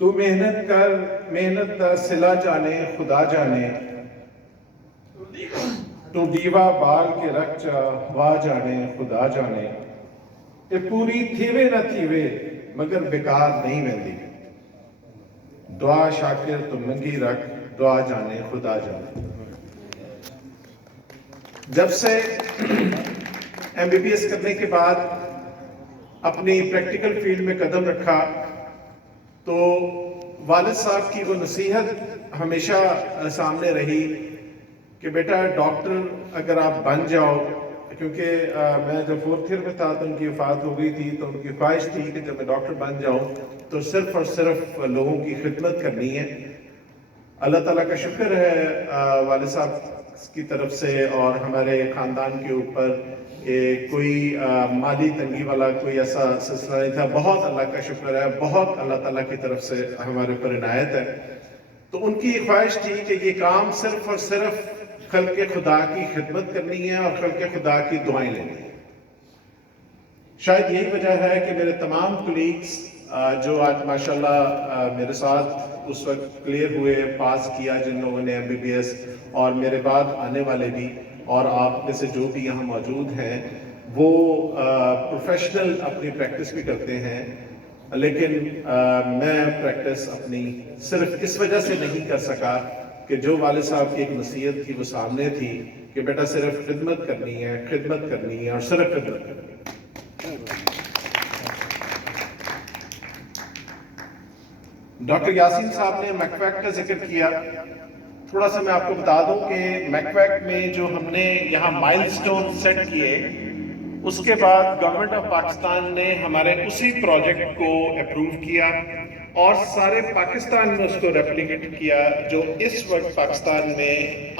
تو محنت کر، محنت دا صلہ جانے خدا جانے، تو دیوا بال کے رکھ چا واہ جانے خدا جانے، یہ پوری تھیوے نہ تھیوے مگر بیکار نہیں ویندی، دعا شاکر تو منگی رکھ دعا جانے خدا جانے۔ جب سے ایم بی بی ایس کرنے کے بعد اپنی پریکٹیکل فیلڈ میں قدم رکھا تو والد صاحب کی وہ نصیحت ہمیشہ سامنے رہی کہ بیٹا ڈاکٹر اگر آپ بن جاؤ، کیونکہ میں جب فورتھ ایئر میں تھا تو ان کی وفات ہو گئی تھی، تو ان کی خواہش تھی کہ جب میں ڈاکٹر بن جاؤں تو صرف اور صرف لوگوں کی خدمت کرنی ہے۔ اللہ تعالیٰ کا شکر ہے والد صاحب کی طرف سے اور ہمارے خاندان کے اوپر کوئی مالی تنگی والا کوئی ایسا سلسلہ نہیں تھا، بہت اللہ کا شکر ہے، بہت اللہ تعالیٰ کی طرف سے ہمارے اوپر عنایت ہے۔ تو ان کی خواہش تھی کہ یہ کام صرف اور صرف خلق خدا کی خدمت کرنی ہے اور خلق خدا کی دعائیں لینی ہے۔ شاید یہی وجہ ہے کہ میرے تمام کولیگز جو آج ماشاءاللہ میرے ساتھ اس وقت کلیئر ہوئے، پاس کیا جن لوگوں نے ایم بی بی ایس، اور میرے بعد آنے والے بھی، اور آپ میں سے جو بھی یہاں موجود ہیں وہ پروفیشنل اپنی پریکٹس بھی کرتے ہیں، لیکن میں پریکٹس اپنی صرف اس وجہ سے نہیں کر سکا کہ جو والد صاحب کی ایک نصیحت تھی وہ سامنے تھی کہ بیٹا صرف خدمت کرنی ہے، خدمت کرنی ہے اور صرف خدمت کرنی ہے۔ ڈاکٹر یاسین صاحب نے میکویک کا ذکر کیا، تھوڑا سا میں آپ کو بتا دوں کہ میکویک میں جو ہم نے یہاں مائل سٹون سیٹ کیے، اس کے بعد گورنمنٹ آف پاکستان نے ہمارے اسی پروجیکٹ کو اپروو کیا اور سارے پاکستان میں اس کو ریپلیکیٹ کیا، جو اس وقت پاکستان میں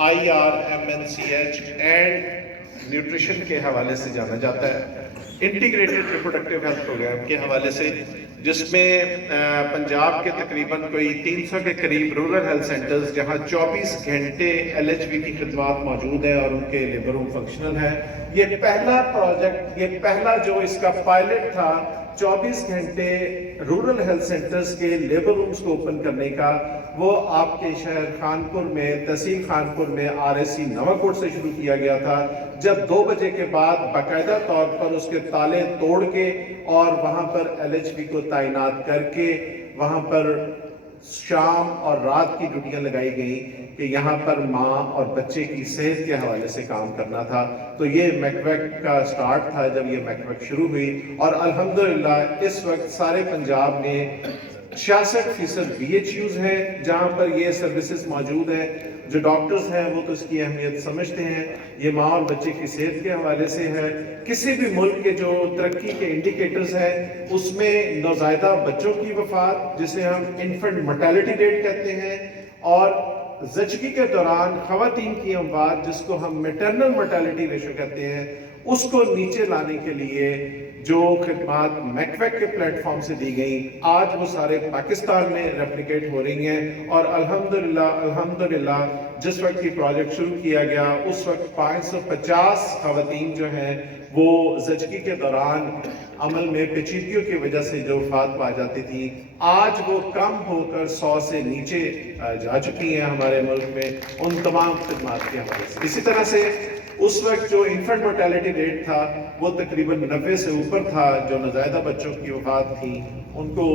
IRMNCH اینڈ نیوٹریشن کے حوالے سے جانا جاتا ہے، انٹیگریٹڈ ریپروڈکٹیو ہیلتھ پروگرام کے حوالے سے، جس میں پنجاب کے تقریباً کوئی 300 کے قریب رورل ہیلتھ سینٹرز جہاں 24 گھنٹے LHV کی خدمات موجود ہیں اور ان کے لیبر روم فنکشنل ہیں۔ یہ پہلا پروجیکٹ، یہ پہلا جو اس کا پائلٹ تھا 24 گھنٹے رورل ہیلتھ سینٹرز کے لیبر رومز کو اوپن کرنے کا، وہ آپ کے شہر خانپور میں، تحصیل خانپور میں RAC نواں سے شروع کیا گیا تھا، جب 2 بجے کے بعد باقاعدہ طور پر اس کے تالے توڑ کے اور وہاں پر LHV کو تعینات کر کے وہاں پر شام اور رات کی ڈیوٹیاں لگائی گئیں کہ یہاں پر ماں اور بچے کی صحت کے حوالے سے کام کرنا تھا۔ تو یہ میکویک کا سٹارٹ تھا جب یہ میکویک شروع ہوئی، اور الحمدللہ اس وقت سارے پنجاب میں 66% BHUs ہیں جہاں پر یہ سروسز موجود ہیں۔ جو ڈاکٹرز ہیں وہ تو اس کی اہمیت سمجھتے ہیں، یہ ماں اور بچے کی صحت کے حوالے سے ہے۔ کسی بھی ملک کے جو ترقی کے انڈیکیٹرز ہیں اس میں نوزائیدہ بچوں کی وفات جسے ہم انفنٹ مرٹیلٹی ریٹ کہتے ہیں، اور زچگی کے دوران خواتین کی اموات جس کو ہم میٹرنل مرٹیلٹی ریشو کہتے ہیں، اس کو نیچے لانے کے لیے جو خدمات میکویک کے پلیٹ فارم سے دی گئیں، آج وہ سارے پاکستان میں ریپلیکیٹ ہو رہی ہیں، اور الحمدللہ جس وقت یہ پروجیکٹ شروع کیا گیا اس وقت 550 خواتین جو ہیں وہ زچگی کے دوران عمل میں پیچیدگیوں کی وجہ سے جو وفات پا جاتی تھی، آج وہ کم ہو کر 100 سے نیچے جا چکی ہیں ہمارے ملک میں ان تمام خدمات کے حوالے سے۔ اسی طرح سے اس وقت جو انفنٹ مرٹیلٹی ریٹ تھا وہ تقریباً 90 سے اوپر تھا، جو نوزائیدہ بچوں کی وفات تھی ان کو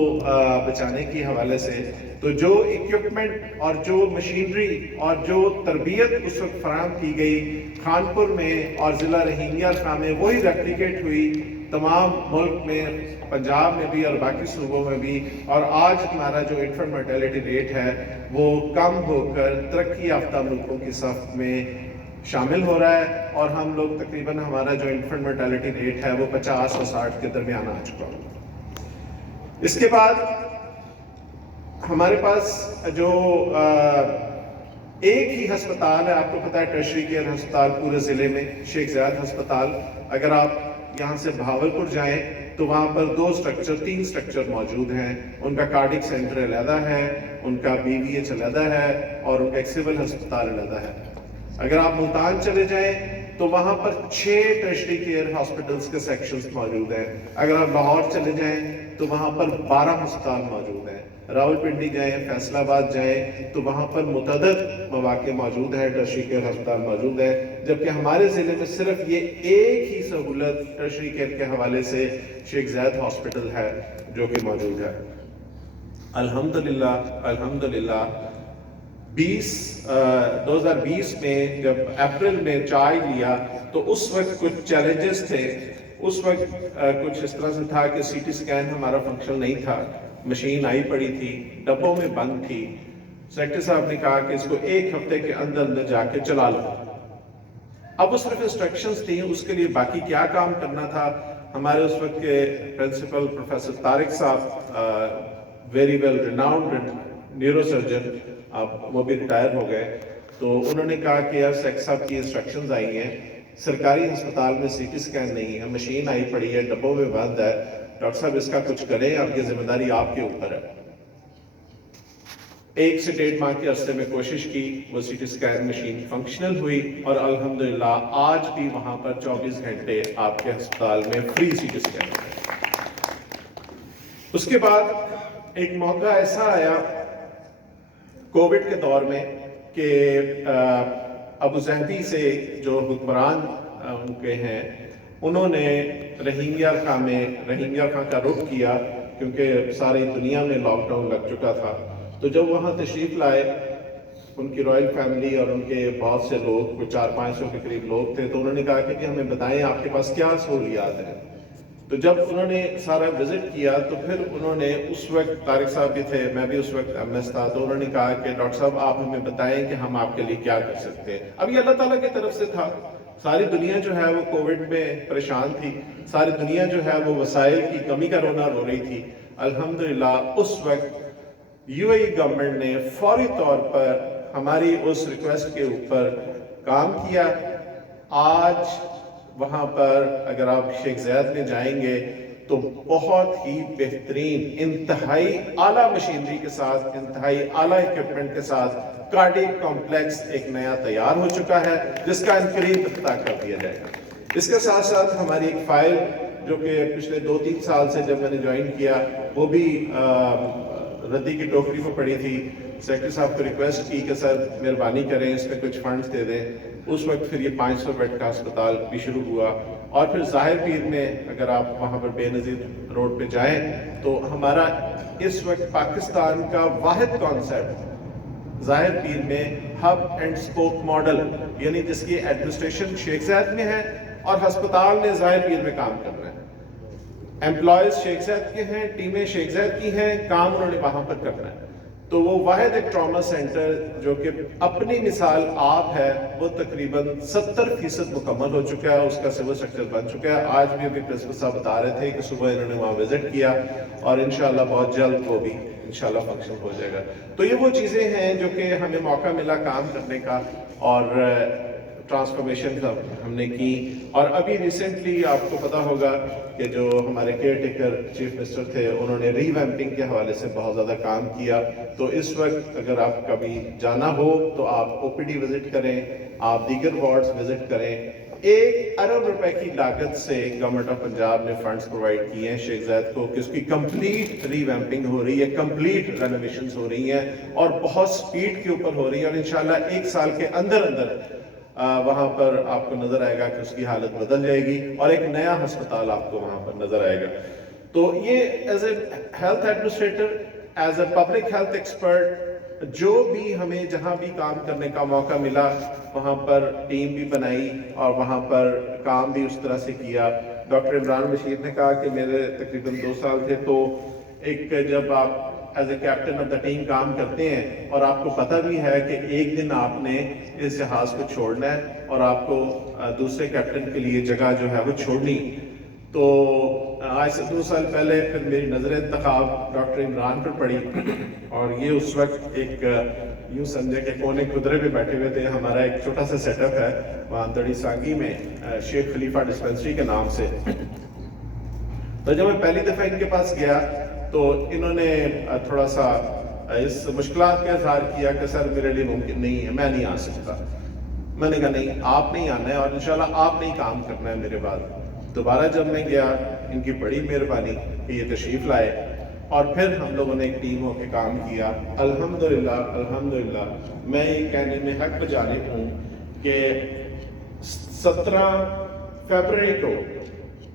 بچانے کے حوالے سے۔ تو جو ایکوپمنٹ اور جو مشینری اور جو تربیت اس وقت فراہم کی گئی خانپور میں اور ضلع رحیمیہ خاں میں، وہی ریپلیکیٹ ہوئی تمام ملک میں، پنجاب میں بھی اور باقی صوبوں میں بھی، اور آج ہمارا جو انفنٹ مرٹیلٹی ریٹ ہے وہ کم ہو کر ترقی یافتہ ملکوں کی صف میں شامل ہو رہا ہے، اور ہم لوگ تقریباً ہمارا جو انفنٹ مرٹیلٹی ریٹ ہے وہ 50 اور 60 کے درمیان آ چکا ہے۔ اس کے بعد ہمارے پاس جو ایک ہی ہسپتال ہے، آپ کو پتہ ہے ٹرشری کیئر ہسپتال پورے ضلع میں شیخ زیاد ہسپتال، اگر آپ یہاں سے بہاولپور جائیں تو وہاں پر 3 سٹرکچر موجود ہیں، ان کا کارڈک سینٹر علیحدہ ہے، ان کا BVH علیحدہ ہے، اور ان کا ایک سول ہسپتال علیحدہ ہے۔ اگر آپ ملتان چلے جائیں تو وہاں پر 6 ٹرشری کیئر ہاسپٹلز کے سیکشنز موجود ہیں۔ اگر آپ لاہور چلے جائیں تو وہاں پر 12 ہسپتال موجود ہیں. راولپنڈی جائیں, فیصل آباد جائیں تو وہاں پر متعدد مواقع موجود ہے, ٹرشری کیئر ہسپتال موجود ہے, جبکہ ہمارے ضلع میں صرف یہ ایک ہی سہولت ٹرشری کیئر کے حوالے سے شیخ زید ہاسپٹل ہے جو کہ موجود ہے. الحمدللہ 2020 میں جب اپریل میں چارج لیا تو اس وقت کچھ چیلنجز تھے. اس وقت کچھ اس طرح سے تھا کہ سی ٹی سکین ہمارا فنکشن نہیں تھا, مشین آئی پڑی تھی, ڈبوں میں بند تھی. سیکٹر صاحب نے کہا کہ اس کو 1 ہفتے کے اندر جا کے چلا لو. اب وہ صرف انسٹرکشنز تھیں, اس کے لیے باقی کیا کام کرنا تھا. ہمارے اس وقت کے پرنسپل پروفیسر طارق صاحب, very well renowned neuro surgeon, اب وہ بھی ریٹائر ہو گئے, تو انہوں نے کہا کہ یار سیکٹر صاحب کی انسٹرکشنز آئی ہیں, سرکاری ہسپتال میں سی ٹی سکین نہیں ہے, مشین آئی پڑی ہے, ڈبوں میں بند ہے, ڈاکٹر صاحب اس کا کچھ کریں, آپ کی ذمہ داری آپ کے اوپر ہے. 1 سے 1.5 ماہ کے عرصے میں کوشش کی, وہ C T scan machine functional ہوئی, اور الحمدللہ آج بھی وہاں پر 24 گھنٹے آپ کے ہسپتال میں فری سی ٹی سکین ہے. اس کے بعد ایک موقع ایسا آیا کووڈ کے دور میں کہ ابو ظہبی سے جو حکمران ان کے ہیں, انہوں نے رحیمیہ خاں کا رخ کیا, کیونکہ ساری دنیا میں لاک ڈاؤن لگ چکا تھا. تو جب وہاں تشریف لائے ان کی رائل فیملی اور ان کے بہت سے لوگ, کچھ 400-500 کے قریب لوگ تھے, تو انہوں نے کہا کہ ہمیں بتائیں آپ کے پاس کیا سہولیات ہیں. تو جب انہوں نے سارا وزٹ کیا تو پھر انہوں نے, اس وقت طارق صاحب بھی تھے, میں بھی اس وقت ایم ایس تھا, تو انہوں نے کہا کہ ڈاکٹر صاحب آپ ہمیں بتائیں کہ ہم آپ کے لیے کیا کر سکتے ہیں. اب یہ اللہ تعالیٰ کی طرف سے تھا. ساری دنیا جو ہے وہ کووڈ میں پریشان تھی, ساری دنیا جو ہے وہ وسائل کی کمی کا رونا رو رہی تھی. الحمدللہ اس وقت یو اے ای گورنمنٹ نے فوری طور پر ہماری اس ریکویسٹ کے اوپر کام کیا. آج وہاں پر اگر آپ شیخ زید میں جائیں گے تو بہت ہی بہترین, انتہائی اعلیٰ مشینری کے ساتھ, انتہائی اعلیٰ ایکوپمنٹ کے ساتھ کارڈیک کمپلیکس ایک نیا تیار ہو چکا ہے, جس کا انقریب افتتاح کر دیا جائے گا. اس کے ساتھ ساتھ ہماری ایک فائل جو کہ پچھلے 2-3 سال سے جب میں نے جوائن کیا, وہ بھی ردی کی ٹوکری میں پڑی تھی. سیکرٹری صاحب کو ریکویسٹ کی کہ سر مہربانی کریں اس میں کچھ فنڈز دے دیں. اس وقت پھر یہ 500 بیڈ کا ہسپتال بھی شروع ہوا. اور پھر ظاہر پیر میں اگر آپ وہاں پر بے نظیر روڈ پہ جائیں تو ہمارا اس وقت پاکستان کا واحد کانسیپٹ ظاہر پیر میں ہب اینڈ اسپوک ماڈل, یعنی جس کی ایڈمنسٹریشن شیخ زید میں ہے اور ہسپتال نے ظاہر پیر میں کام کرنا ہے. امپلائیز شیخ زید کے ہیں, ٹیمیں شیخ زید کی ہیں, کام انہوں نے وہاں پر کرنا ہے. تو وہ واحد ایک ٹراما سینٹر جو کہ اپنی مثال آپ ہے, وہ تقریباً 70% مکمل ہو چکا ہے, اس کا سول سٹرکچر بن چکا ہے. آج بھی ابھی پرنسپل صاحب بتا رہے تھے کہ صبح انہوں نے وہاں وزٹ کیا, اور انشاءاللہ بہت جلد وہ بھی انشاءاللہ فنکشن ہو جائے گا. تو یہ وہ چیزیں ہیں جو کہ ہمیں موقع ملا کام کرنے کا, اور ٹرانسفارمیشن ہم نے کی. اور ابھی ریسنٹلی آپ کو پتا ہوگا کہ جو ہمارے کیئر ٹیکر چیف منسٹر تھے, انہوں نے ری ویمپنگ کے حوالے سے بہت زیادہ کام کیا. تو اس وقت اگر آپ کبھی جانا ہو تو آپ او پی ڈی وزٹ کریں, آپ دیگر وارڈز وزٹ کریں. 1 ارب روپے کی لاگت سے گورنمنٹ آف پنجاب نے فنڈز پرووائڈ کیے ہیں شیخ زید کو, کہ اس کی کمپلیٹ ری ویمپنگ ہو رہی ہے, کمپلیٹ رینوویشنز ہو رہی ہیں, اور بہت سپیڈ کے اوپر ہو رہی ہیں. اور انشاءاللہ 1 سال کے اندر وہاں پر آپ کو نظر آئے گا کہ اس کی حالت بدل جائے گی, اور ایک نیا ہسپتال آپ کو وہاں پر نظر آئے گا. تو یہ as a health administrator, as a public health expert, جو بھی ہمیں جہاں بھی کام کرنے کا موقع ملا وہاں پر ٹیم بھی بنائی اور وہاں پر کام بھی اس طرح سے کیا. ڈاکٹر عمران بشیر نے کہا کہ میرے تقریباً 2 سال تھے, تو ایک جب آپ as a captain of the team کام کرتے ہیں اور آپ کو پتہ بھی ہے کہ ایک دن آپ نے اس جہاز کو چھوڑنا ہے اور آپ کو دوسرے کیپٹن کے لیے جگہ جو ہے وہ چھوڑنی, تو آج سے 2 سال پہلے پھر میری نظر انتخاب ڈاکٹر عمران پر پڑی, اور یہ اس وقت ایک یوں سمجھے کہ کونے خدرے پہ بیٹھے ہوئے تھے. ہمارا ایک چھوٹا سا سیٹ اپ ہے وہاں تڑی سانگی میں, شیخ خلیفہ ڈسپینسری کے نام سے. تو جب میں پہلی دفعہ ان کے پاس گیا تو انہوں نے تھوڑا سا اس مشکلات کا اظہار کیا کہ سر میرے لیے ممکن نہیں ہے, میں نہیں آ سکتا. میں نے کہا نہیں, آپ نہیں آنا ہے, اور انشاءاللہ آپ نہیں کام کرنا ہے میرے بعد. دوبارہ جب میں گیا, ان کی بڑی مہربانی کہ یہ تشریف لائے، اور پھر ہم لوگوں نے ایک ٹیم ہو کے کام کیا۔ الحمدللہ میں یہ کہنے میں حق بجانب ہوں کہ 17 فروری کو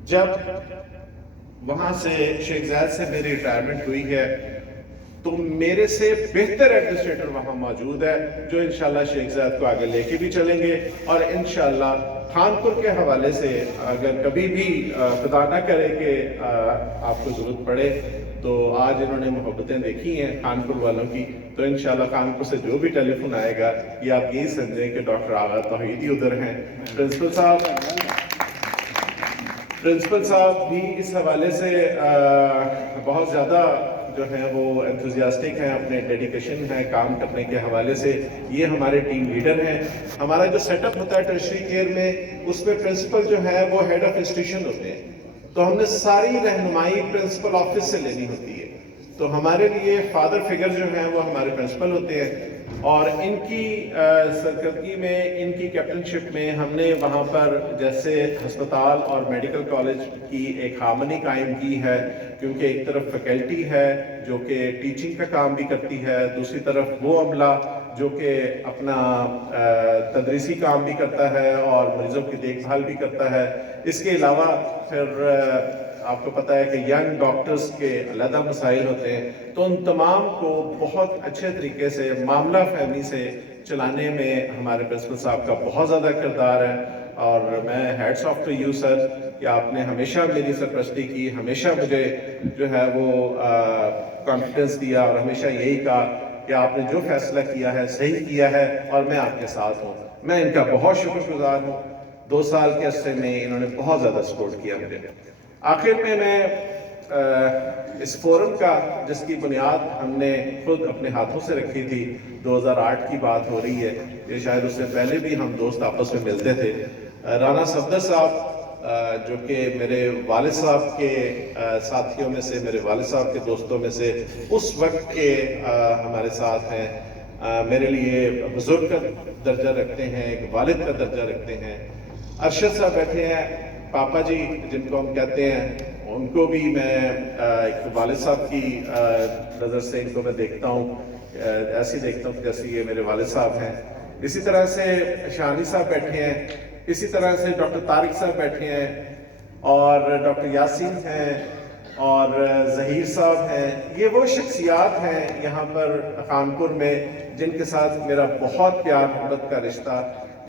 جب وہاں سے شیخ زاید سے میری ریٹائرمنٹ ہوئی ہے تو میرے سے بہتر ایڈمنسٹریٹر وہاں موجود ہے جو انشاءاللہ شیخ زاید کو آگے لے کے بھی چلیں گے، اور انشاءاللہ خانپور کے حوالے سے اگر کبھی بھی خدا نہ کرے کہ آپ کو ضرورت پڑے تو آج انہوں نے محبتیں دیکھی ہیں خانپور والوں کی، تو انشاءاللہ خانپور سے جو بھی ٹیلی فون آئے گا یہ آپ یہی سمجھیں کہ ڈاکٹر آغا توحیدی ادھر ہیں۔ پرنسپل صاحب بھی اس حوالے سے بہت زیادہ جو ہیں وہ انتھوزیاسٹک ہیں، اپنے ڈیڈیکیشن ہے کام کرنے کے حوالے سے، یہ ہمارے ٹیم لیڈر ہیں۔ ہمارا جو سیٹ اپ ہوتا ہے ٹرشری کیئر میں، اس میں پرنسپل جو ہے وہ ہیڈ آف انسٹیٹیوشن ہوتے ہیں، تو ہم نے ساری رہنمائی پرنسپل آفس سے لینی ہوتی ہے، تو ہمارے لیے فادر فگر جو ہیں وہ ہمارے پرنسپل ہوتے ہیں، اور ان کی سرکردگی میں، ان کی کیپٹنشپ میں ہم نے وہاں پر جیسے ہسپتال اور میڈیکل کالج کی ایک ہارمنی قائم کی ہے، کیونکہ ایک طرف فیکلٹی ہے جو کہ ٹیچنگ کا کام بھی کرتی ہے، دوسری طرف وہ عملہ جو کہ اپنا تدریسی کام بھی کرتا ہے اور مریضوں کی دیکھ بھال بھی کرتا ہے۔ اس کے علاوہ پھر آپ کو پتہ ہے کہ ینگ ڈاکٹرز کے علیحدہ مسائل ہوتے ہیں، تو ان تمام کو بہت اچھے طریقے سے معاملہ فہمی سے چلانے میں ہمارے پرنسپل صاحب کا بہت زیادہ کردار ہے، اور میں heads of two you sir کہ آپ نے ہمیشہ میری سرپرستی کی، ہمیشہ مجھے جو ہے وہ کانفیڈنس دیا، اور ہمیشہ یہی کہا کہ آپ نے جو فیصلہ کیا ہے صحیح کیا ہے اور میں آپ کے ساتھ ہوں۔ میں ان کا بہت شکر گزار ہوں، 2 سال کے عرصے میں انہوں نے بہت زیادہ سپورٹ کیا مجھے۔ آخر میں اس فورم کا جس کی بنیاد ہم نے خود اپنے ہاتھوں سے رکھی تھی، 2008 کی بات ہو رہی ہے، یہ شاید اس سے پہلے بھی ہم دوست آپس میں ملتے تھے۔ رانا صفدر صاحب جو کہ میرے والد صاحب کے ساتھیوں میں سے، میرے والد صاحب کے دوستوں میں سے اس وقت کے ہمارے ساتھ ہیں، میرے لیے بزرگ کا درجہ رکھتے ہیں، ایک والد کا درجہ رکھتے ہیں۔ ارشد صاحب بیٹھے ہیں، پاپا جی جن کو ہم کہتے ہیں، ان کو بھی میں ایک والد صاحب کی نظر سے ان کو میں دیکھتا ہوں، ایسی دیکھتا ہوں جیسے یہ میرے والد صاحب ہیں۔ اسی طرح سے شاہنی صاحب بیٹھے ہیں، اسی طرح سے ڈاکٹر طارق صاحب بیٹھے ہیں، اور ڈاکٹر یاسین ہیں، اور ظہیر صاحب ہیں۔ یہ وہ شخصیات ہیں یہاں پر خانپور میں جن کے ساتھ میرا بہت پیار محبت کا رشتہ